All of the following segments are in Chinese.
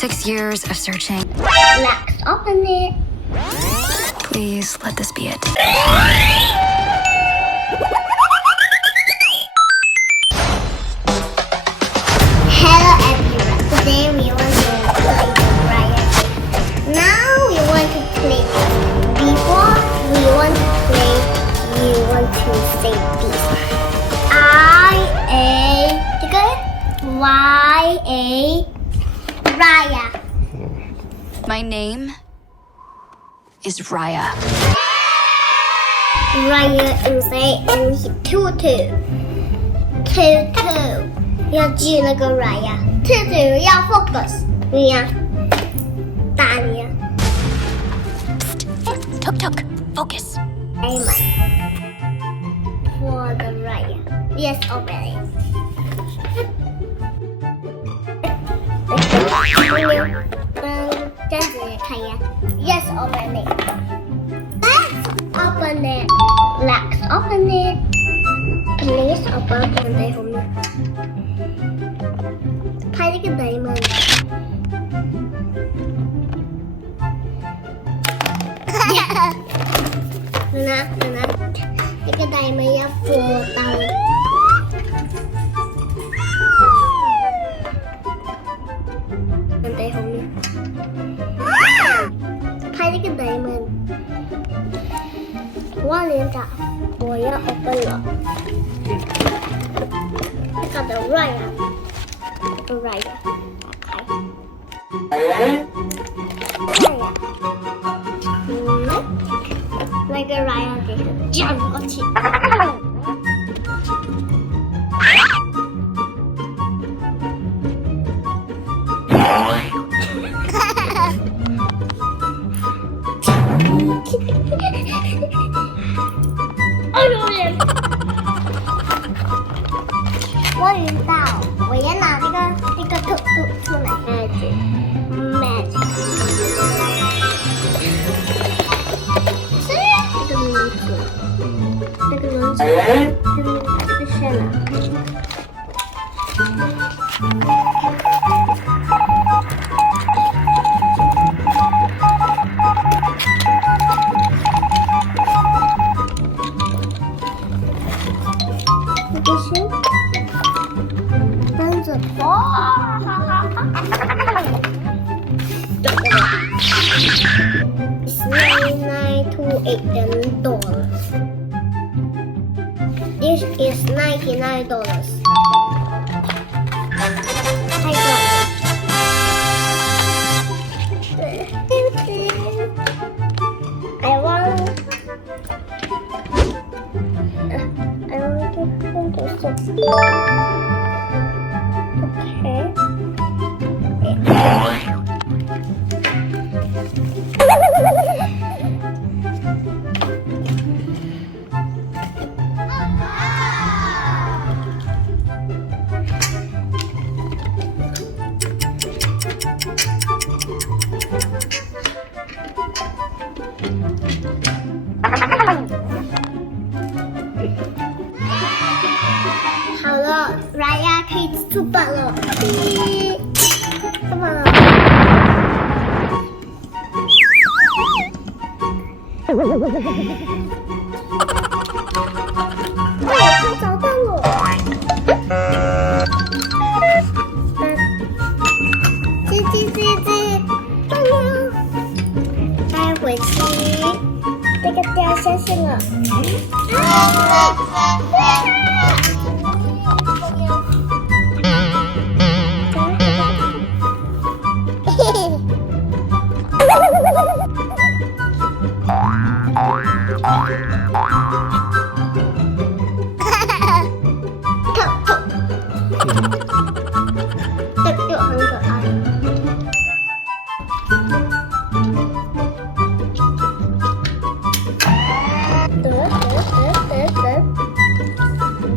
6 years of searching. Let's open it. Please let this be it. Hello everyone. Today we want to play the Raya game. Now we want to play. Before we want to play, we want to say this. Raya. My name is Raya. Raya is and Tuk Tuk. Tuk Tuk 要记那个 Raya。Tuk Tuk 要 focus， 你呀，打你呀。Tuk Tuk, focus. Amen. For the Raya. Yes, open it. Yes, open it. Let's open it. Let's open it. Please open it for me. 拍这个 diamond. 等等，这个 diamond 要4刀。在后面拍这个 diamond， 忘了找，我要 open 了。这个的 Raya， 这个 Raya， 那个 Raya 给它降过去。哎呦脸！我晕到，我要拿这个Tuk Tuk出来。Magic。是这个轮子，这个轮子，这个线啊。It's $99.28. This is $99. I got it. I want to put this. Okay. 好了，Raya 可以出版了。干嘛了？我找到了。带回去，这个掉下去了。这个很可爱。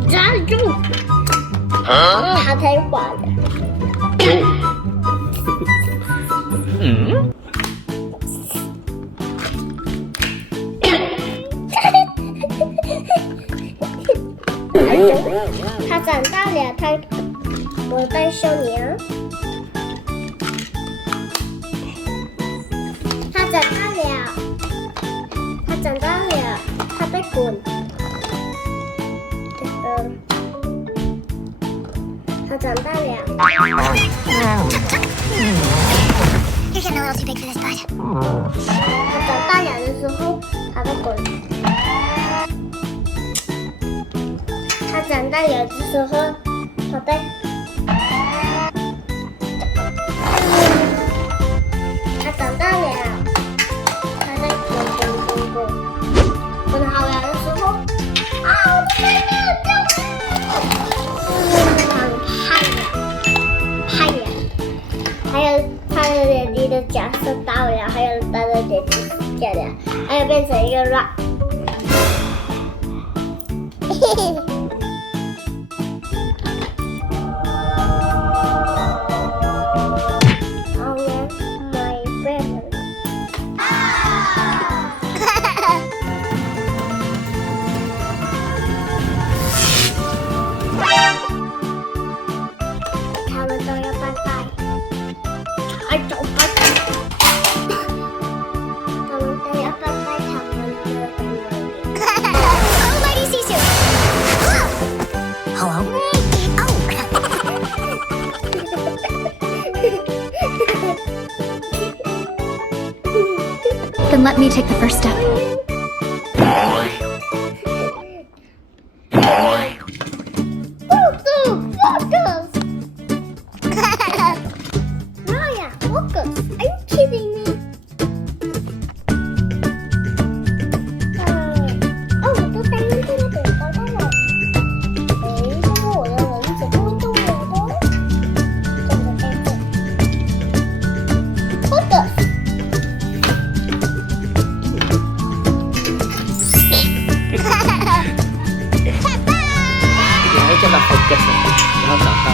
站住！他才滑的。他长大了，我在笑你啊。了，它长大了，它在滚。它长大了。You're getting a little too big for this, bud. 它长大了的时候，它在滚。它长大了的时候，它在。它长大了，它在滚。滚好了的时候，啊，我的妹妹有掉拍呀！还有他的眼睛的角色到了，还有他的眼睛死掉了，还有变成一个 rock。嘿嘿。Then let me take the first step. Focus! Raya, focus! Are you kidding me? Oh, 都带进这个嘴巴到了。这个我的轮子不会动了的。这个在这。Focus! 你还叫他 focus 然后找到。